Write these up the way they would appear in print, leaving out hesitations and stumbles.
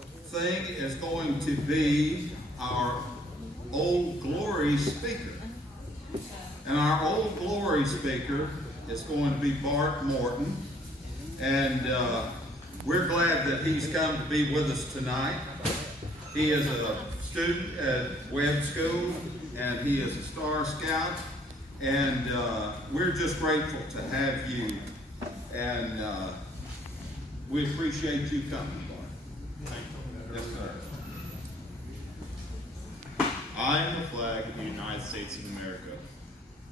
thing is going to be our Old Glory speaker. And our Old Glory speaker is going to be Bart Morton. And we're glad that he's come to be with us tonight. He is a student at Webb School, and he is a Star Scout. And we're just grateful to have you. And we appreciate you coming, Bart. Thank you. Yes, sir. I am the flag of the United States of America.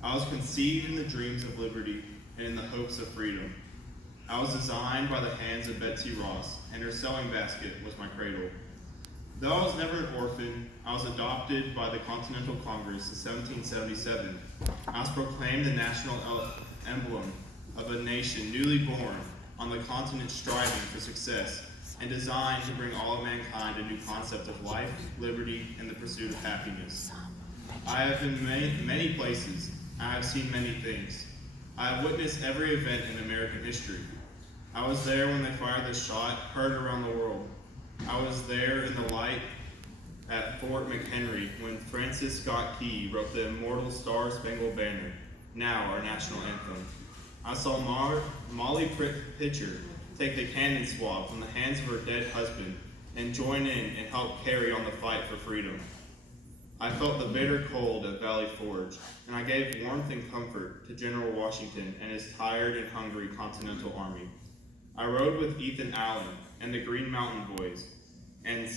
I was conceived in the dreams of liberty and in the hopes of freedom. I was designed by the hands of Betsy Ross, and her sewing basket was my cradle. Though I was never an orphan, I was adopted by the Continental Congress in 1777. I was proclaimed the national emblem of a nation newly born on the continent striving for success and designed to bring all of mankind a new concept of life, liberty, and the pursuit of happiness. I have been many places. I have seen many things. I have witnessed every event in American history. I was there when they fired the shot heard around the world. I was there in the light at Fort McHenry when Francis Scott Key wrote the immortal Star Spangled Banner, now our national anthem. I saw Molly Pitcher take the cannon swab from the hands of her dead husband and join in and help carry on the fight for freedom. I felt the bitter cold at Valley Forge, and I gave warmth and comfort to General Washington and his tired and hungry Continental Army. I rode with Ethan Allen and the Green Mountain Boys and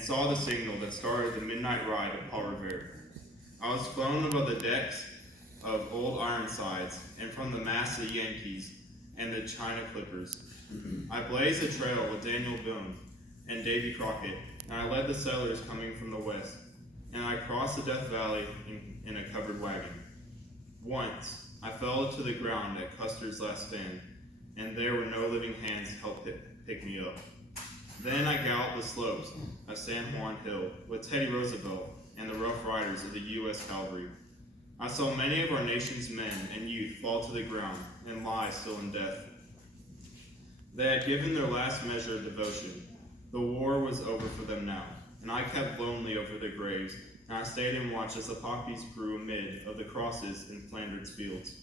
saw the signal that started the midnight ride at Paul Revere. I was flown above the decks of Old Ironsides and from the masts of the Yankees and the China Clippers. I blazed a trail with Daniel Boone and Davy Crockett, and I led the settlers coming from the west, and I crossed the Death Valley in a covered wagon. Once, I fell to the ground at Custer's last stand, and there were no living hands to help pick me up. Then I galloped the slopes of San Juan Hill with Teddy Roosevelt and the Rough Riders of the U.S. Cavalry. I saw many of our nation's men and youth fall to the ground and lie still in death. They had given their last measure of devotion. The war was over for them now, and I kept lonely over their graves, and I stayed and watched as the poppies grew amid of the crosses in Flanders fields.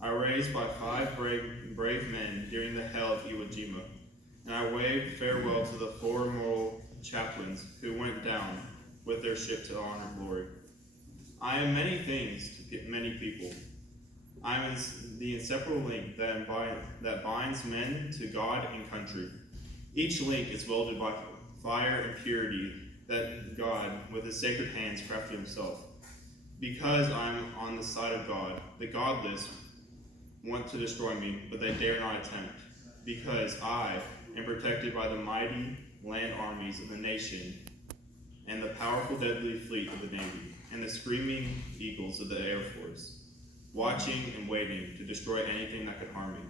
I raised by 5 brave men during the hell of Iwo Jima, and I waved farewell to the 4 moral chaplains who went down with their ship to honor and glory. I am many things to many people. I am the inseparable link that binds men to God and country. Each link is welded by fire and purity that God, with his sacred hands, crafted himself. Because I am on the side of God, the godless want to destroy me, but they dare not attempt. Because I am protected by the mighty land armies of the nation and the powerful deadly fleet of the Navy and the screaming eagles of the Air Force, watching and waiting to destroy anything that could harm me.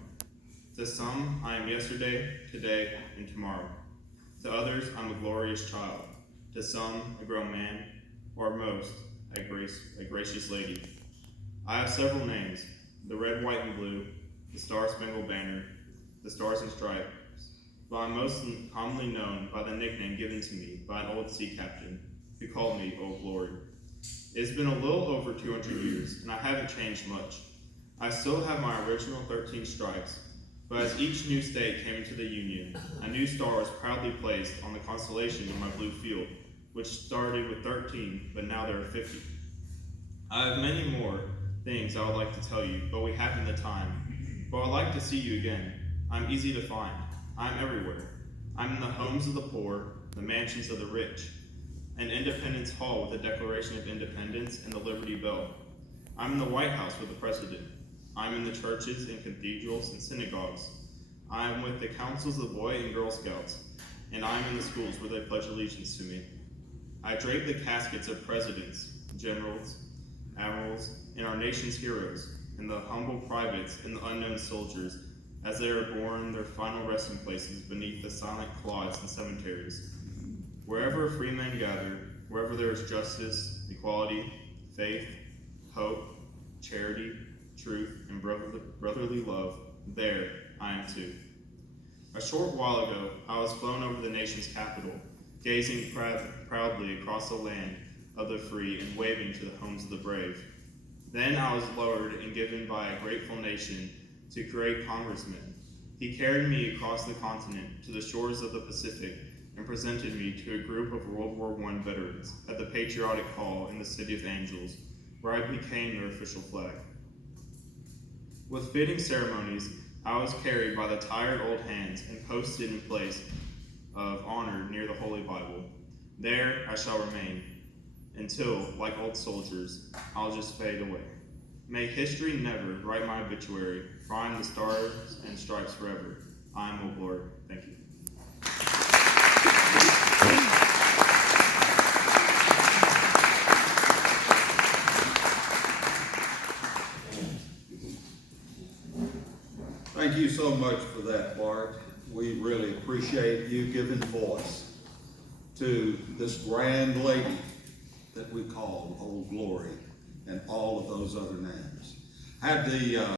To some, I am yesterday, today, and tomorrow. To others, I'm a glorious child. To some, a grown man, or most, a gracious lady. I have several names: the red, white, and blue, the Star-Spangled Banner, the Stars and Stripes, but I'm most commonly known by the nickname given to me by an old sea captain who called me Old Glory. It's been a little over 200 years, and I haven't changed much. I still have my original 13 stripes, but as each new state came into the Union, a new star was proudly placed on the constellation in my blue field, which started with 13, but now there are 50. I have many more things I would like to tell you, but we haven't the time. But I'd like to see you again. I'm easy to find. I'm everywhere. I'm in the homes of the poor, the mansions of the rich, an Independence Hall with the Declaration of Independence and the Liberty Bell. I'm in the White House with the President. I'm in the churches and cathedrals and synagogues. I am with the councils of the Boy and Girl Scouts, and I am in the schools where they pledge allegiance to me. I drape the caskets of presidents, generals, admirals, and our nation's heroes, and the humble privates and the unknown soldiers, as they are born their final resting places beneath the silent clods and cemeteries. Wherever free men gather, wherever there is justice, equality, faith, hope, charity, truth, and brotherly love, there I am too. A short while ago, I was flown over the nation's capital, gazing proudly across the land of the free and waving to the homes of the brave. Then I was lowered and given by a grateful nation to great congressmen. He carried me across the continent to the shores of the Pacific and presented me to a group of World War I veterans at the Patriotic Hall in the City of Angels, where I became their official flag. With fitting ceremonies, I was carried by the tired old hands and posted in place of honor near the Holy Bible. There I shall remain until, like old soldiers, I'll just fade away. May history never write my obituary, find the stars and stripes forever. I am Old Glory. Thank you. Thank you so much for that, Bart. We really appreciate you giving voice to this grand lady that we call Old Glory and all of those other names. Had the